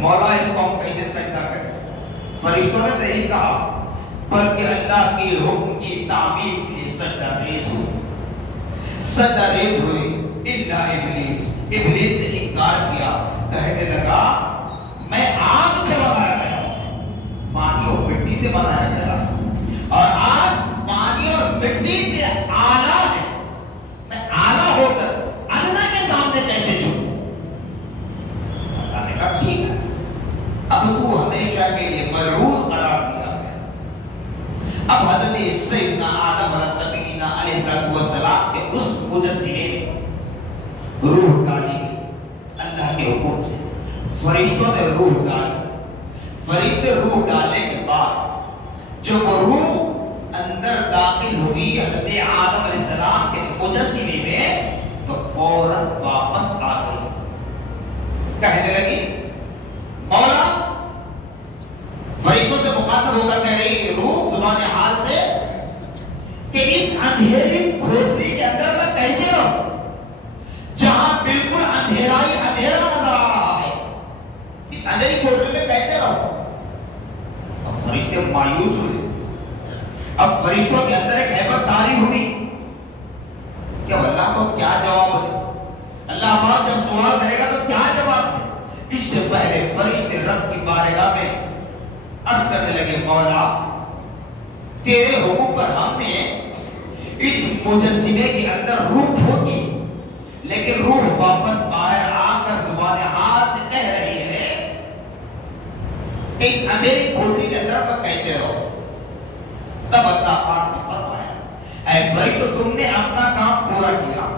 مولا اس قوم کیسے سجدہ کرے؟ فرشتوں نے نہیں کہا بلکہ اللہ کے حکم کی تعمیر کے لیے سجدہ ریز ہوئے، سجدہ ریز ہوئے الا ابلیس، ابلیس نے انکار کیا، کہنے لگا میں آگ سے بنایا گیا ہوں، پانی اور مٹی سے بنایا گیا اور آگ پانی اور مٹی سے اعلیٰ ہے، میں اعلیٰ ہو کر ادنا کے سامنے کیسے جھکوں؟ اللہ نے کہا ٹھیک ہے، اب تو ہمیشہ کے لیے ملعون قرار دیا گیا۔ اب حضرت سیدنا آدم علیہ السلام کے اس مجسمے میں روح ڈالی گئی اللہ کے حکم سے، فرشتوں نے روح ڈالی، فرشتے روح ڈالنے کے بعد جب وہ روح اندر داخل ہوئی حضرت آدم علیہ السلام کے مجسمے میں تو فوراً واپس آ گئی، کہنے لگی مولا، فرشتوں سے مخاطب ہو کر کہہ رہی روح زبان حال سے کہ اس اندھیری کھوپڑی کے اندر میں کیسے رہوں جہاں بالکل اندھیرا ہی اندھیرا نظر آ رہا ہے، اس اندھیری کھوپڑی میں کیسے رہوں؟ اب فرشتے مایوس ہوئے، اب فرشتوں کے اندر ایک ہیبت طاری ہوئی کہ اللہ کو کیا جواب دے، اللہ پاک جب سوال کرے گا تو کیا جواب دے؟ اس سے پہلے فرشتے رب کی بارگاہ میں عرض کرنے لگے مولا تیرے حکم پر ہم نے اس مجسمے کے اندر روح پھونکی، لیکن روح واپس باہر آ کر زبان حال سے کہہ رہی ہے کہ اس اندھیری کھوپڑی کے اندر میں کیسے رہوں؟ تب اللہ پاک نے فرمایا اے فرشتو تم نے اپنا کام پورا کیا،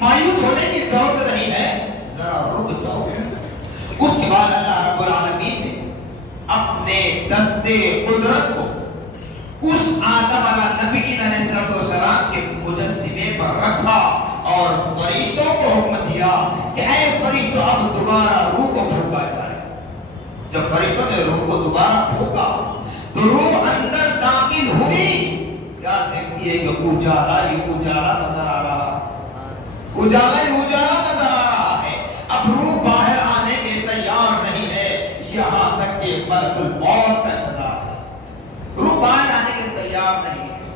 مایوس ہونے کی ضرورت نہیں ہے، ذرا رک جاؤ۔ اس کے بعد اللہ رب العالمین نے اپنے دستے قدرت کو اس آدم علیہ نبی علیہ السلام کے مجسمے پر رکھا اور فرشتوں کو حکم دیا کہ اے فرشتوں اب دوبارہ روح کو پھونکا جائے۔ جب فرشتوں نے روح کو دوبارہ پھونکا تو روح اندر داخل ہوئی، کیا دیکھتی ہے کہ اجالا ہی اجالا نظر آ رہا ہے، اجالا ہی اجالا نظر آ رہا ہے۔ اب روح باہر آنے کے تیار نہیں ہے، یہاں تک کہ ملک الموت کا انتظار ہے، روح باہر آنے کے تیار نہیں ہے۔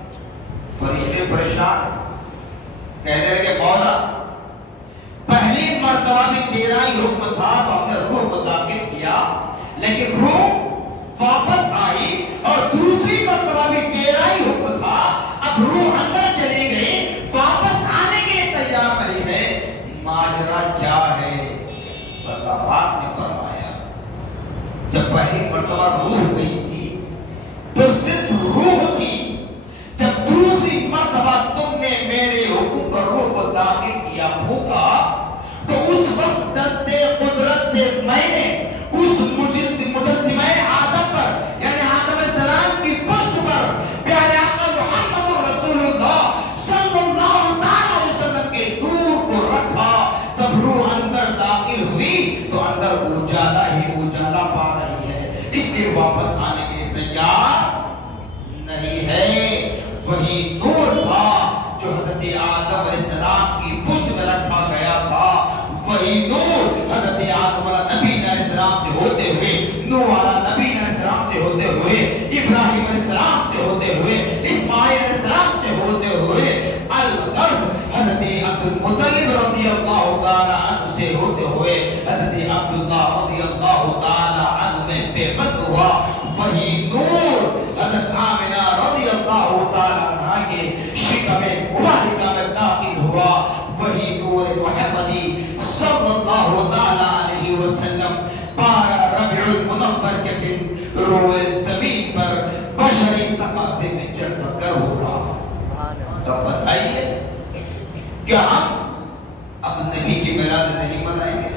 فرشتے پریشان کہنے لگے مولا پہلی مرتبہ بھی تیرا ہی حکم تھا تو ہم نے روح کو داخل کیا، لیکن روح واپس آئی اور دوسری مرتبہ بھی تیرا ہی حکم تھا، اب روح اندر چلی گئی، واپس آنے کے لیے تیار نہیں ہے، ماجرا کیا ہے؟ اللہ پاک نے فرمایا جب پہلی مرتبہ روح گئی تھی تو صرف روح تھی، جب دوسری مرتبہ تم نے میرے حکم پر روح کو داخل کیا پھونکا تو اس وقت دستے قدرت سے میں نے اس مجسمہ آدم پر یعنی آدم علیہ السلام کی پشت پر پیارے آقا محمد رسول اللہ صلی اللہ علیہ وسلم کے نور کو رکھا، تب روح اندر داخل ہوئی تو اندر اجالا ہی اجالا پا رہی ہے، اس لیے واپس آنے کے لیے تیار نہیں ہے۔ وہی نور تھا جو حضرت آدم علیہ السلام کی پشت میں رکھا گیا تھا، وہی نور حضرت آدم علیہ نبی علیہ السلام سے ہوتے ہوئے، نوح علیہ نبی علیہ السلام سے ہوتے ہوئے، ابراہیم علیہ السلام سے ہوتے ہوئے، اسماعیل علیہ السلام سے ہوتے ہوئے، الغرض حضرت عبد المطلب رضی اللہ تعالی عنہ سے ہوتے ہوئے حضرت عبداللہ رضی اللہ تعالی عنہ میں بے بد ہوا، وہی نور حضرت آمنہ رضی اللہ تعالی عنہ کے شکم مبارکہ میں داخل ہوا، وہی نور محمدی صلی اللہ تعالی علیہ وسلم 12 ربیع المنور کے دن روئے زمین پر بشری تقاضے میں چل کر ہو رہا۔ تب بتائیے کیا ہم اب نبی کی میلاد نہیں منائیں گے؟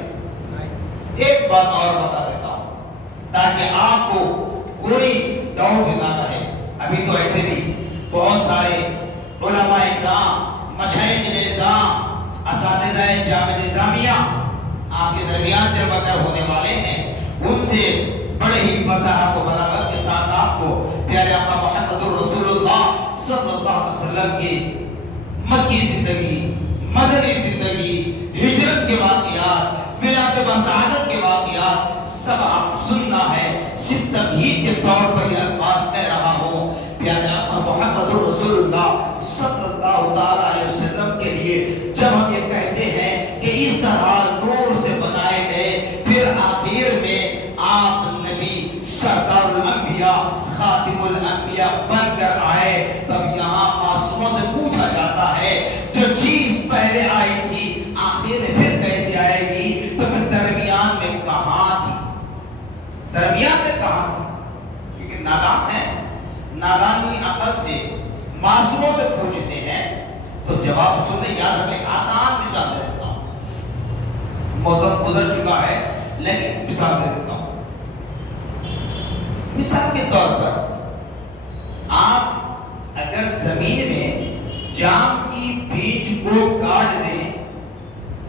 ایک بات اور بتا دیتا ہوں تاکہ آپ کو کوئی ڈاؤٹ نہ رہے، ابھی تو ایسے بھی بہت سارے علماء اکرام، مشائخ نظام، اساتذہ جامعہ نظامیہ آپ کے درمیان جب اگر ہونے والے ہیں، ان سے بڑے ہی فصاحت و بلاغت کے ساتھ آپ کو پیارے آقا محمد رسول اللہ صلی اللہ علیہ وسلم کی مکی زندگی، مدنی زندگی، ہجرت کے واقعات، ولادت و سعادت کے واقعات سب سب آپ سننا ہے، صرف تمہید کے طور پر یہ الفاظ کہہ رہا ہوں۔ پیارے آقا محمد رسول اللہ صلی اللہ تعالیٰ علیہ وسلم کے لیے جب ہم یہ کہتے ہیں کہ اس طرح نور سے بنائے گئے، پھر آخر میں آپ نبی سردار الانبیاء خاتم الانبیاء بن کر آئے، تب یہاں معصوموں سے پوچھا جاتا ہے جو چیز پہلے آئی تھی آخر میں پھر کیسے آئے گی؟ تو پھر درمیان میں کہاں تھی؟ درمیان میں کہاں تھی؟ کیونکہ نادان ہے، نادانی عقل سے معصوموں سے پوچھتے ہیں تو جواب سننے یاد رکھنے ایک آسان مثال دے دیتا ہوں، موضوع گزر چکا ہے لیکن مثال دے دیتا ہوں۔ مثال کے طور پر آپ اگر زمین میں جام کی بیج کو کاٹ دیں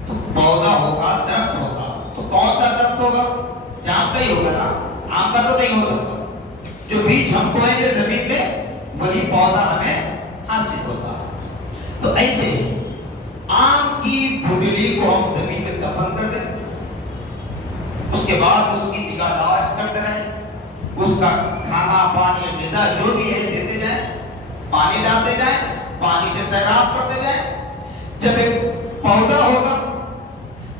تو پودا ہوگا، درخت ہوگا، تو کون سا درخت ہوگا؟ جام کا ہی ہوگا نا، آم کا تو نہیں ہو سکتا۔ جو بیج ہم بوئیں گے زمین میں وہی پودا ہمیں حاصل ہوتا ہے۔ تو ایسے آم کی گھٹلی کو ہم زمین میں دفن کر دیں، اس کے بعد اس کی نگہداشت کرتے رہیں، اس کا کھانا پانی غذا جو بھی ہے دیتے جائیں، پانی ڈالتے جائیں، پانی سے سیراب کرتے جائیں۔ جب ایک پودا ہوگا،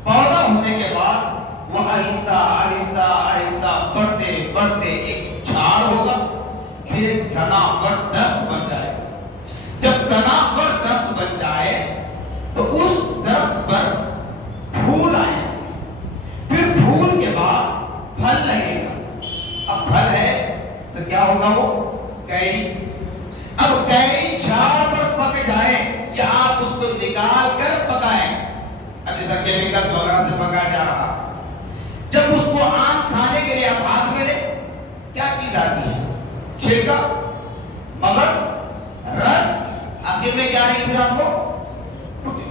پودا ہونے کے بعد وہ آہستہ آہستہ آہستہ بڑھتے بڑھتے ایک جھاڑ ہوگا، پھر تنا ور درخت بن جائے گا۔ جب تنا ور درخت بن جائے تو اس درخت پر پھول آئیں، پھر پھول کے بعد پھل لگے گا۔ اب پھل ہے تو کیا ہوگا؟ وہ کیری۔ اب کیری جھاڑ پر پک جائے یا آپ اس کو نکال کر پکائیں، اب جیسا کیمیکلز وغیرہ سے پکایا جا رہا، جب اس کو آم کھانے کے لیے آپ ہاتھ میں لیں کیا کی جاتی ہے؟ چھلکا، مغز، رس، آخر میں کیا رہی پھر آپ کو؟ گھٹلی۔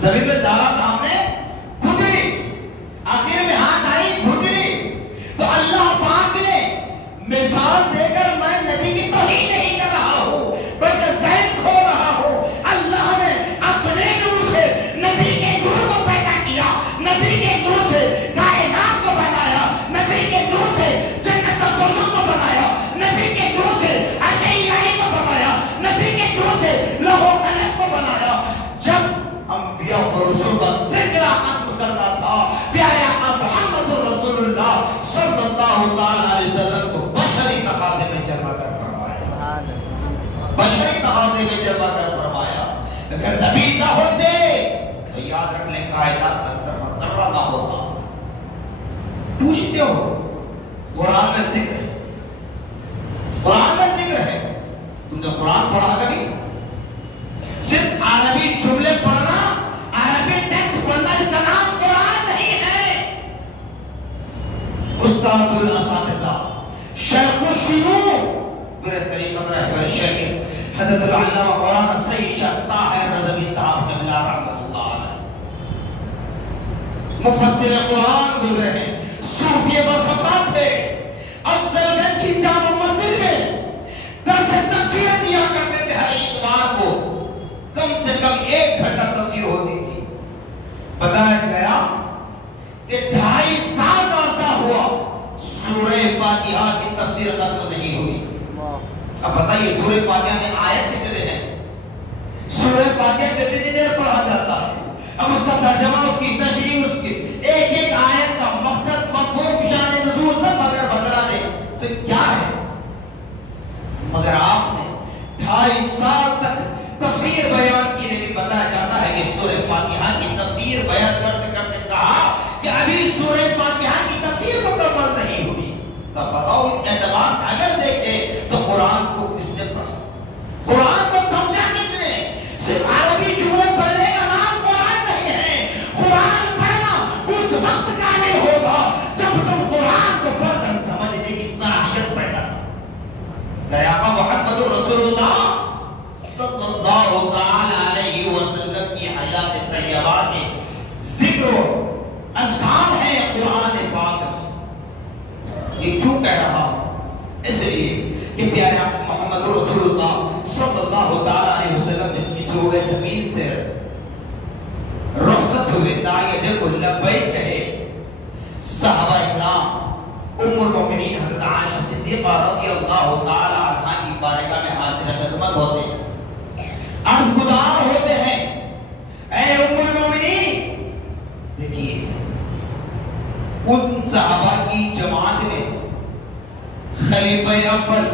زمین میں ڈالا تھا ہم نے گھٹلی، آخر میں ہاتھ آئی گھٹلی۔ تو اللہ پاک نے مثال دے کر، میں نبی کی توہین نہیں کر رہا ہوں بلکہ ذہن کھول رہا ہوں، اللہ نے اپنے نور سے نبی کے نور کو پیدا کیا، نبی کے نور سے کائنات کو بنایا، نبی کے نور سے جنت و دوزخ کو بنایا، نبی کے نور سے عرش الہی کو بنایا، نبی کے نور سے لوح و قلم کو بنایا۔ جب انبیاء و رسول کا سلسلہ ختم کرنا تھا، پیارے آقا محمد رسول اللہ صلی اللہ علیہ وسلم کو بشری تقاضے میں جمع کر فرمایا، بشری تقاضے میں جمع کر فرمایا۔ اگر نبی نہ ہوتے تو یاد رکھ لیں کائنات کا ذرہ ذرہ نہ ہوتا۔ پوچھتے ہو قرآن میں ذکر ہے، قرآن میں ذکر ہے، تم نے قرآن پڑھا کبھی؟ صرف عربی جملے پڑھنا، عربی ٹیکسٹ پڑھنا، اس کا نام قرآن نہیں ہے۔ استاذ الاساتذہ شیخ الشیوخ میرے طریقت رہبر شریف حضرت العلامہ مولانا سید شاہ طاہر رضوی صاحب قبلہ رحمۃ اللہ علیہ مفسر قرآن گزرے ہیں، صوفی بصفا تھے، افضل گنج کی جامع مسجد میں درس تفسیر دیا کرتے تھے، ہر اتوار کو کم سے کم 1 گھنٹہ تفسیر ہوتی تھی۔ بتایا گیا کہ 2.5 سال کا عرصہ ہوا سورہ فاتحہ کی تفسیر ختم نہیں ہوئی۔ اب بتائیے سورہ فاتحہ میں آیت کتنے ہیں؟ سورہ فاتحہ پہ کتنی دیر پڑھا جاتا ہے؟ اب اس کا ترجمہ، اس کی تشریح، اس کی ایک ایک آیت کا مقصد، مفہوم، شان نزول سب اگر بدلا دے تو کیا ہے؟ مگر آپ نے 2.5 سال تک تفسیر بیان کی، لیکن بتایا جاتا ہے کہ سورہ فاتحہ کی تفسیر بیان کرتے کرتے کہا کہ ابھی سورہ فاتحہ کی تفسیر مکمل نہیں ہوئی۔ تب بتاؤ اس اعتبار سے اگر دیکھیں تو قرآن کو کس نے پڑھا؟ قرآن کو سمجھا کس نے؟ صرف عربی جملے پڑھنے کا نام قرآن نہیں ہے۔ قرآن پڑھنا اس وقت کا نہیں ہوگا جب تم قرآن کو پڑھ کر سمجھنے کی صلاحیت پیدا کرو۔ میرے آقا محمد رسول اللہ صلی اللہ تعالی علیہ وسلم کی حیات طیبہ کے ذکر و اذکار ہے قرآن پاک میں۔ یہ کیوں کہہ رہا ہوں؟ اس لیے کہ پیارے آقا محمد رسول اللہ صلی اللہ تعالی علیہ وسلم نے اس روئے زمین سے رخصت ہوئے، داعیہ جب لبیک کہے، صحابہ اکرام ام المومنین حضرت عائشہ صدیقہ رضی اللہ تعالی عنہا کی بارگاہ میں حاضر خدمت ہوتے ہیں، عرض گزار ہوتے ہیں، اے ام المومنین، دیکھیے ان صحابہ کی جماعت میں خلیفہ اول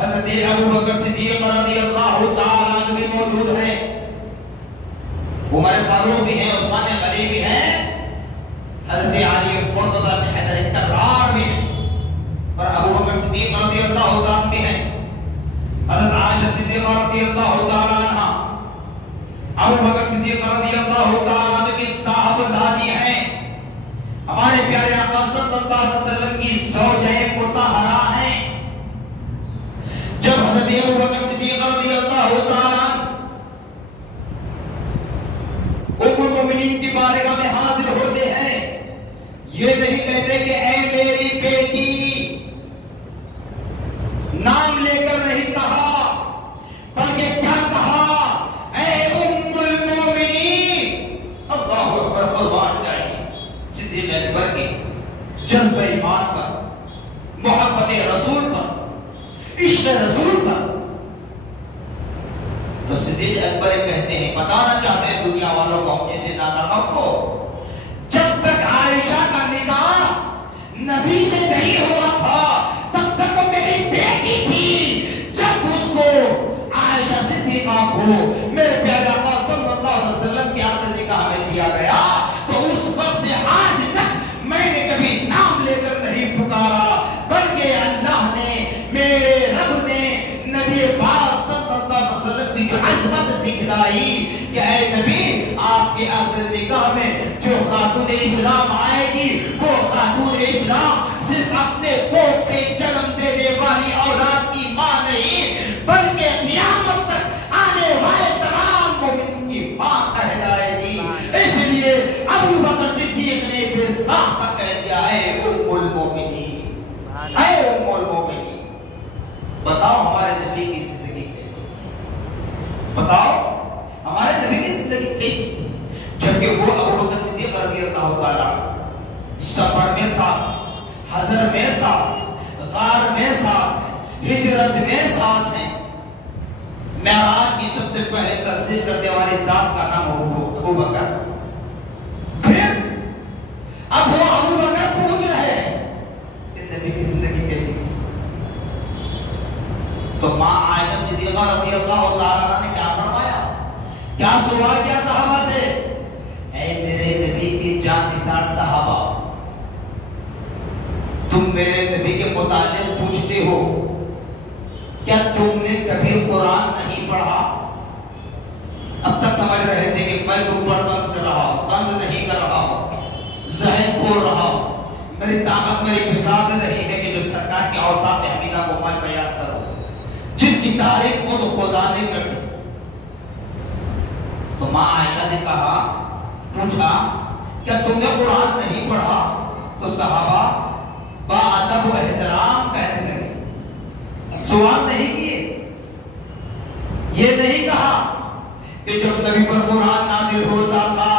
حضرت ابوبکر صدیق رضی اللہ تعالی عنہ بھی موجود ہیں، عمر فاروق بھی ہیں، عثمان غنی بھی ہیں، حضرت علی مرتضی بن حیدر کرار بھی ہیں، اور ابوبکر صدیق رضی اللہ تعالی بھی ہیں، حضرت عائشہ صدیقہ رضی اللہ تعالی عنہ، ابوبکر صدیق رضی اللہ تعالی عنہ کی صاحبزادی ہیں، ہمارے پیارے آقا صلی اللہ علیہ وسلم کی زوجہ مطہرہ ہیں۔ جب حضرت ابوبکر صدیق رضی اللہ تعالی عنہ ام المومنین کی بارگاہ میں حاضر ہوتے ہیں، یہ نہیں کہتے کہ اے میری بیٹی، نام لے کر نہیں کہا، بلکہ کیا کہا، اے ام المومنین۔ اللہ اکبر، قربان جائیں صدیق اکبر کی جذبہ ایمان پر، محبت رسول پر، عشق رسول پر۔ تو صدیق اکبر کہتے ہیں، بتانا چاہتے ہیں دنیا والوں کو، جیسے نادانوں کو، جب تک عائشہ کا نکاح نبی سے نہیں ہوا تھا تب تک وہ میری بیٹی تھی۔ جب اس کو عائشہ صدیقہ کو میرے پیارے آقا صلی اللہ علیہ وسلم کے آخر نکاح میں دیا گیا تو اس وقت سے آج تک میں نے کبھی نام لے کر نہیں پکارا، بلکہ اللہ نے، میرے رب نے نبی پاک صلی اللہ علیہ وسلم کی جو عظمت دکھلائی کہ اے نبی، آپ کے آخر نکاح میں جو خاتون اسلام آئے گی وہ خاتون اسلام صرف اپنے کوکھ سے جنم دینے والی اولاد کی ماں نہیں بلکہ قیامت تک آنے والے تمام مومنین کی ماں کہلائے گی۔ اس لیے ابوبکر صدیق نے بے ساختہ کہہ دیا، اے ام المومنین، اے ام المومنین۔ بتاؤ ہمارے نبی کی زندگی کیسی تھی، بتاؤ ہمارے نبی کی زندگی کیسی تھی، جبکہ وہ ابوبکر صدیق رضی اللہ تعالیٰ سفر میں ساتھ، حضر میں ساتھ، غار میں ساتھ ہیں، ہجرت میں ساتھ ہیں۔ معراج کی سب سے پہلے تصدیق کرنے والی ذات کا نام ابوبکر۔ پھر اب وہ ابوبکر پوچھ رہے ہیں کہ نبی کی زندگی کیسی تھی؟ تو ماں عائشہ صدیقہ رضی اللہ تعالیٰ نے کیا فرمایا، کیا سوال کیا صحابہ سے، اے میرے نبی کی جان نثار صحابہ، تم میرے نبی کے متعلق پوچھتے ہو، کیا تم نے کبھی قرآن نہیں پڑھا؟ اب تک سمجھ رہے تھے کہ میں تم پر طنز کر رہا ہوں، طنز نہیں کر رہا ہوں، ذہن کھول رہا ہوں، میری طاقت میری بساط نہیں ہے کہ جو سرکار کے اوصاف حمیدہ کو میں بیان کروں، جس کی تعریف خود خدا نے کر دی۔ تو ماں عائشہ نے کہا، پوچھا کیا تم نے قرآن نہیں پڑھا؟ تو صحابہ با ادب و احترام کہنے لگے، سوال نہیں کیے، یہ نہیں کہا کہ جب نبی پر قرآن نازل ہوتا تھا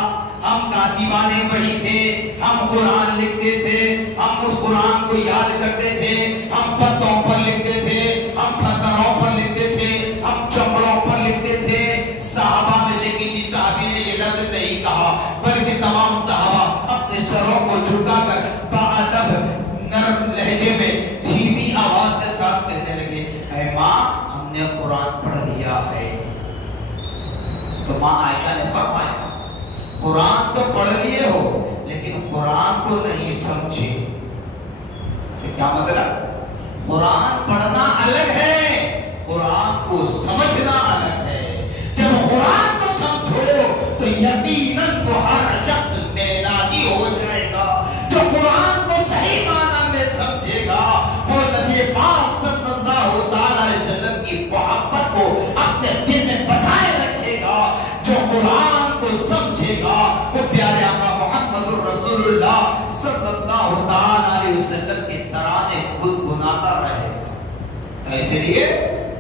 ہم کاتبان وحی تھے، ہم قرآن لکھتے تھے، ہم اس قرآن کو یاد کرتے تھے، ہم پتوں پر لکھتے تھے، ہم پتھروں پر لکھتے تھے، ہم چمڑوں پر لکھتے تھے۔ صحابہ میں سے کسی صحابی نے یہ لفظ نہیں کہا، بلکہ تمام صحابہ اپنے سروں کو جھکا کر باادب نرم لہجے میں دھیمی آواز سے ساتھ کہنے لگے، اے ماں، ہم نے قرآن پڑھ لیا ہے۔ تو ماں عائشہ نے فرمایا، قرآن تو پڑھ لیے ہو لیکن قرآن کو نہیں سمجھے۔ کیا مطلب؟ قرآن پڑھنا الگ ہے، قرآن کو سمجھنا الگ ہے۔ جب قرآن کو سمجھو تو یقیناً وہ ہر شخص میلادی ہو جائے گا۔ جو قرآن کو صحیح معنی میں سمجھے گا وہ نبی پاک صلی اللہ علیہ وسلم کی محبت کو اپنے دل میں بسائے رکھے گا۔ جو قرآن کو سمجھے گا وہ پیارے آقا محمد الرسول اللہ صلی اللہ علیہ وسلم کے ترانے گنگناتا رہے گا۔ تو اس لیے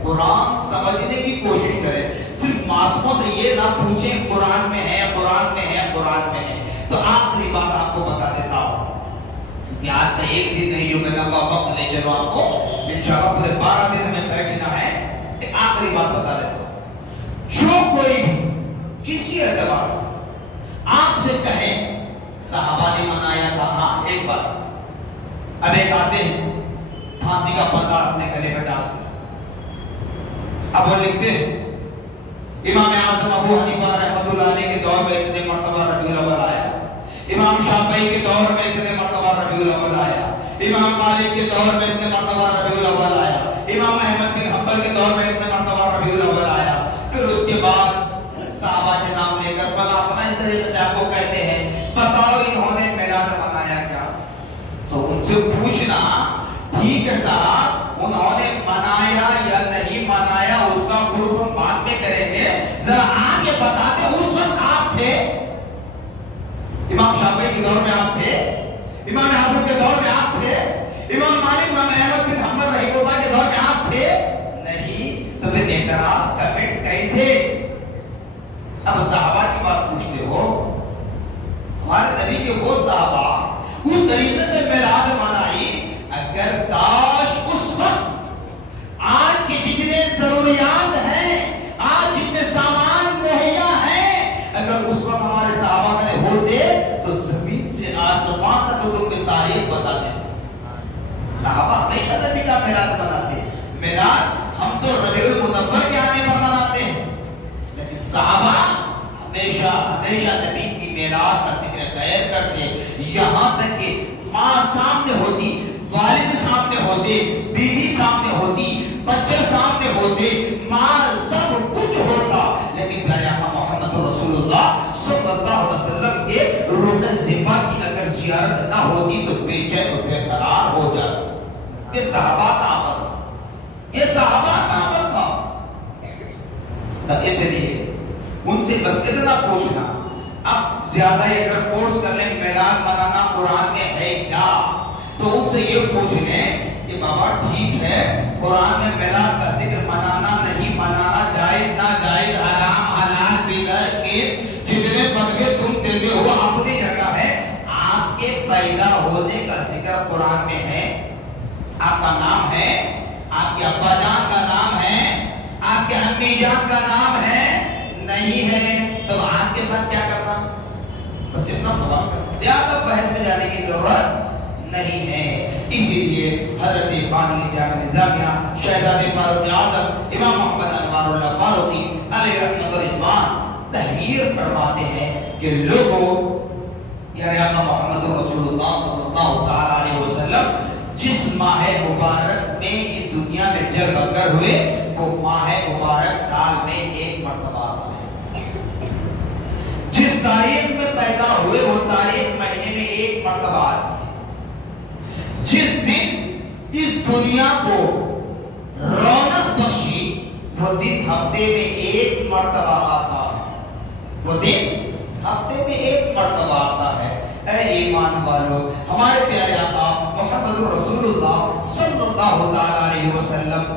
قرآن سمجھنے کی کوشش کریں، صرف معصوموں سے یہ نہ پوچھیں قرآن میں ہے، قرآن میں ہے، قرآن میں ہے۔ تو آخری بات آپ کو بتا دیتا ہوں، یہ آج کا ایک دن نہیں جو میں لمبا وقت لے چلوں آپ کو، انشاءاللہ پورے 12 دن ہمیں بیٹھنا ہے۔ ایک آخری بات بتا دیتا ہوں، جو کوئی بھی کسی اعتبار سے آپ سے کہیں صحابہ نے منایا تھا، ہاں ایک بار اب ایک آتے ہیں پھانسی کا پردہ اپنے گلے میں ڈالتے ہیں، اب وہ لکھتے ہیں امام اعظم ابو حنیفہ رحمۃ اللہ علیہ کے دور میں اتنے مرتبہ ربیع الاول آیا، امام شافعی کے دور میں اتنے مرتبہ ربیع الاول آیا، امام مالک کے دور میں اتنے مرتبہ ربیع الاول آیا، امام احمد بن حنبل کے دور میں اتنے مرتبہ ربیع الاول آیا۔ پھر اس کے بعد صحابہ کے نام لے کر فلاں فلاں اس طریقے سے آپ کو کہتے ہیں بتاؤ انہوں نے میلاد منایا کیا؟ تو ان سے پوچھنا ٹھیک ہے صاحب انہوں نے منایا یا نہیں منایا اس کا پروف ہم بعد میں کریں گے، ذرا آگے بتاتے اس وقت آپ تھے امام شافعی کے دور میں، آپ تھے امام اعظم کے دور میں، آپ تھے امام مالک امام احمد بن حنبل رحمہ اللہ کے دور میں، آپ تھے نہیں؟ تو پھر اعتراض کمنٹ کیسے؟ اب صحابہ کی بات پوچھتے ہو، ہمارے نبی کے وہ صحابہ اس طریقے سے میلاد منائی، اگر کاش اس وقت آج کے جتنے ضروریات ہیں، آج جتنے سامان مہیا ہیں، اگر اس وقت ہمارے صحابہ میں ہوتے تو زمین سے آسمان تک تو ان کی تاریخ بتا دیتے۔ صحابہ ہمیشہ نبی کا میلاد مناتے، میلاد ہم تو ربیع المنور کے آنے پر مناتے ہیں، لیکن صحابہ ہمیشہ نبی کی میلاد کا ذکر غیر کرتے، یہاں تک کہ ماں سامنے ہوتی، والد سامنے ہوتے، بیوی سامنے ہوتی، بچے سامنے ہوتے، مال سب کچھ ہوتا، لیکن پیارے آقا محمد رسول اللہ صلی اللہ علیہ وسلم کے روضہ زیبا کی اگر زیارت نہ ہوتی تو بے چین و بے قرار ہو جاتا۔ یہ صحابہ کا عمل تھا، یہ صحابہ کا عمل تھا۔ تو اس لیے ان سے بس اتنا پوچھنا، اب زیادہ اگر فورس کر لیں میلاد منانا قرآن میں ہے کیا، تو ان سے یہ پوچھ لیں کہ بابا ٹھیک ہے قرآن میں میلاد کا ذکر منانا نہیں منانا، جائز نہ جائز، حرام حلال بدعت کے جتنے فتوے تم دیتے ہو اپنی جگہ ہے، آپ کے پیدا ہونے کا ذکر قرآن میں ہے، آپ کا نام ہے، آپ کے ابا جان کا نام ہے، آپ کے امی جان کا نام ہے، نہیں ہے، تو آپ کے ساتھ کیا کرنا؟ بس اتنا سوال کرنا، زیادہ بحث میں جانے کی ضرورت نہیں ہے۔ اسی لیے حضرت بانی جامع نظامیہ شہزادے فاروق اعظم امام محمد انوار اللہ فاروقی علیہ رحمۃ الرضوان تحریر فرماتے ہیں کہ لوگوں یعنی آقا محمد رسول اللہ صلی اللہ تعالیٰ علیہ وسلم جس ماہ مبارک میں اس دنیا میں جلوہ گر ہوئے وہ ماہ مبارک سال میں ایک مرتبہ آتا ہے، جس تاریخ میں پیدا ہوئے وہ تاریخ مہینے میں ایک مرتبہ آتی ہے، جس دن اس دنیا کو رونق بخشی وہ دن ہفتے میں ایک مرتبہ آتا ہے، وہ دن ہفتے میں ایک مرتبہ آتا ہے۔ اے ایمان والو، ہمارے پیارے آقا محمد رسول اللہ صلی اللہ تعالیٰ علیہ وسلم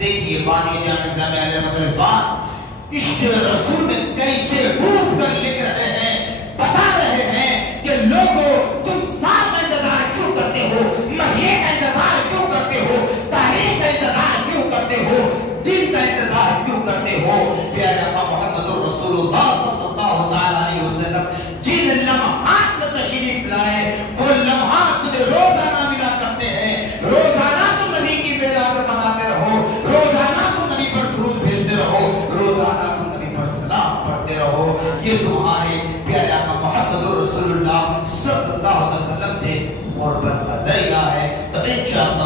دیکھیے بانی جامع نظامیہ علیہ رحمۃ عشق رسول میں کیسے ڈوب کر لکھ رہے ہیں، بتا رہے ہیں کہ لوگوں تم سال کا انتظار کیوں کرتے ہو، مہینے کا انتظار کیوں کرتے ہو، تاریخ کا انتظار کیوں کرتے ہو، دن کا انتظار کیوں کرتے ہو؟ پیارے آقا محمد رسول اللہ صلی اللہ تعالیٰ علیہ وسلم جن لمحات میں تشریف لائے وہ لمحات تجھے روزانہ ملا کرتے ہیں، روزانہ تم نبی کی میلاد مناتے رہو، روزانہ تم نبی پر درود بھیجتے رہو، روزانہ تم نبی پر سلام پڑھتے رہو، یہ تمہارے پیارے آقا محمد رسول اللہ صلی اللہ علیہ وسلم سے قربت کا ذریعہ ہے۔ تو انشاءاللہ